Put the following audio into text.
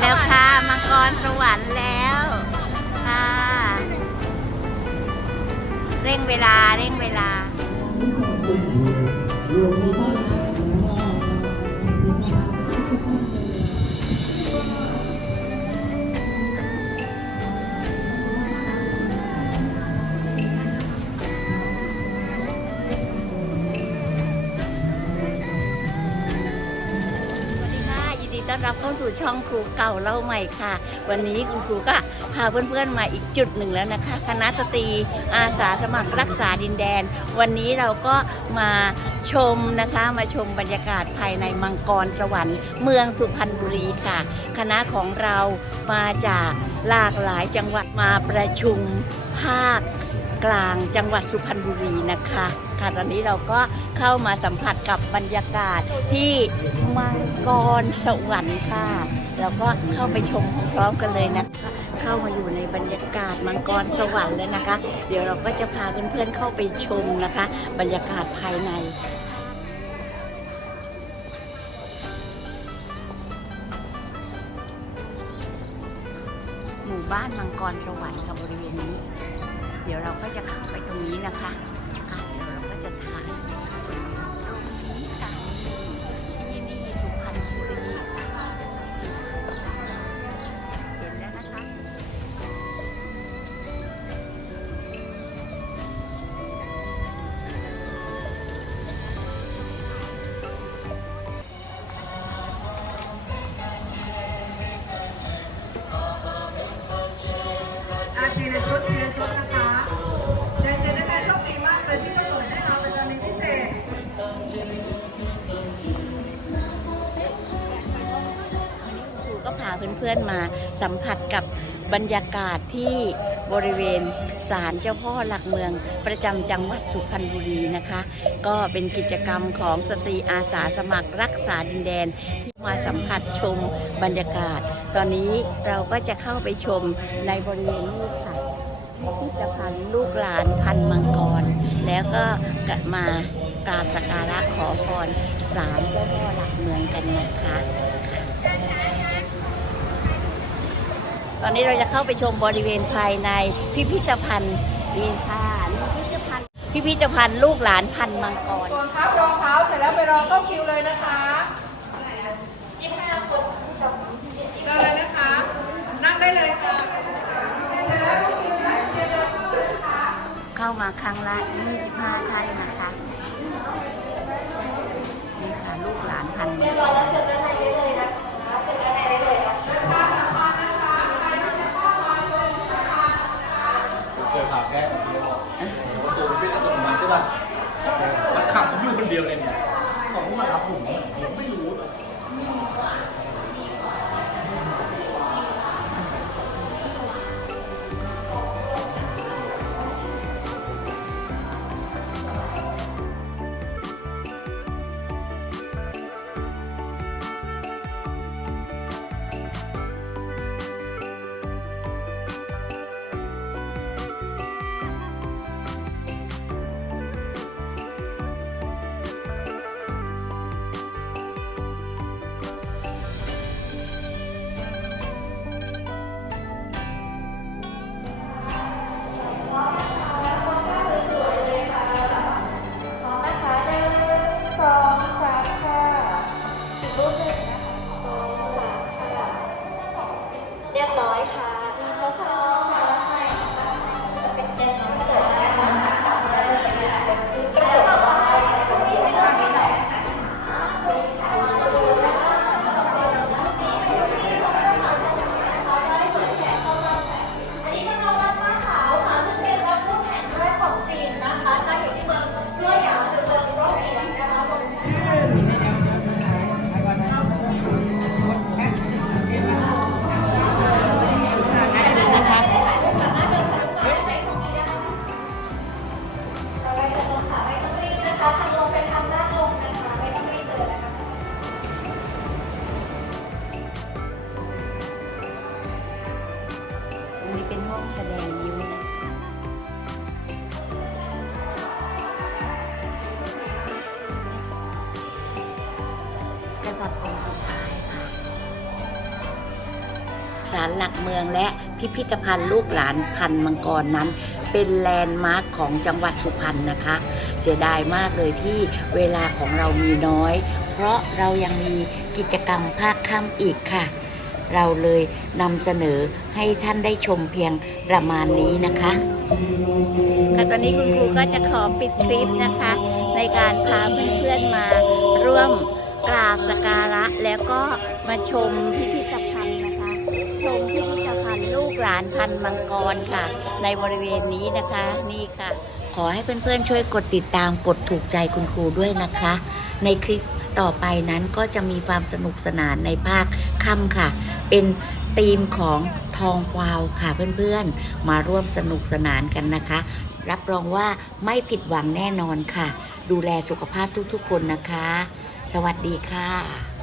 แล้วค่ะ มังกรสวรรค์แล้วค่ะเร่งเวลาเร่งเวลา ต้อนรับเข้าสู่ช่องครูเก่าเล่าใหม่ค่ะ วันนี้คุณครูก็พาเพื่อนๆมาอีกจุดหนึ่งแล้วนะคะ คณะสตรีอาสาสมัครรักษาดินแดน วันนี้เราก็มาชมนะคะมาชมบรรยากาศภายในมังกรสวรรค์เมืองสุพรรณบุรีค่ะ คณะของเรามาจากหลากหลายจังหวัดมาประชุมภาค กลางจังหวัดสุพรรณบุรีนะคะค่ะตอนนี้เราก็เข้ามาสัมผัสกับบรรยากาศที่มังกรสวรรค์ค่ะเราก็เข้าไปชมพร้อมกันเลยนะคะเข้ามาอยู่ในบรรยากาศมังกรสวรรค์เลยนะคะ เดี๋ยวเราก็จะพาเพื่อนๆเข้าไปชมนะคะ บรรยากาศภายในหมู่บ้านมังกรสวรรค์ค่ะบริเวณนี้ เดี๋ยวเราก็จะเข้าไปตรงนี้นะคะเดี๋ยวเราก็จะถ่าย เพื่อนๆมาสัมผัสกับบรรยากาศที่บริเวณศาลเจ้าพ่อหลักเมือง ประจำจังหวัดสุพรรณบุรีนะคะ ก็เป็นกิจกรรมของสตรีอาสาสมัครรักษาดินแดน ที่มาสัมผัสชมบรรยากาศ ตอนนี้เราก็จะเข้าไปชมในบริเวณนี้ค่ะพิพิธภัณฑ์ลูกหลานพันมังกร แล้วก็กลับมากราบสักการะขอพรศาลเจ้าพ่อหลักเมืองกันนะคะ ตอนนี้เราจะเข้าไปชมบริเวณภายในพิพิธภัณฑ์ดีค่ะนี่พิพิธภัณฑ์พิพิธภัณฑ์ลูกหลานพันธุ์มังกรส่วนครับรองเท้าเสร็จแล้วไปรอเข้าคิวเลยนะคะยี่ห้าคนเจอเลยนะคะ นั่งได้เลยค่ะเสร็จแล้วเข้าคิวนะเดี๋ยวเราเข้าเลยค่ะเข้ามาครั้งละ25ท่านนะคะนี่ค่ะลูกหลานพันธุ์มังกร ศาลหลักเมืองและพิพิธภัณฑ์ลูกหลานพันมังกรนั้น เป็นแลนด์มาร์คของจังหวัดสุพรรณนะคะ เสียดายมากเลยที่เวลาของเรามีน้อย เพราะเรายังมีกิจกรรมภาคค่ำอีกค่ะ เราเลยนำเสนอให้ท่านได้ชมเพียงประมาณนี้นะคะค่ะตอนนี้คุณครูก็จะขอปิดคลิปนะคะ ในการพาเพื่อนๆมาร่วมกราบสการะแล้วก็มาชมพิพิธภัณฑ์ ชมพิพิธภัณฑ์ลูกหลานพันมังกรค่ะ ในบริเวณนี้นะคะนี่ค่ะ ขอให้เพื่อนๆช่วยกดติดตามกดถูกใจคุณครูด้วยนะคะ ในคลิปต่อไปนั้นก็จะมีความสนุกสนานในภาคค่ำค่ะ เป็นธีมของทองกวาวค่ะเพื่อนๆ มาร่วมสนุกสนานกันนะคะ รับรองว่าไม่ผิดหวังแน่นอนค่ะ ดูแลสุขภาพทุกๆคนนะคะ สวัสดีค่ะ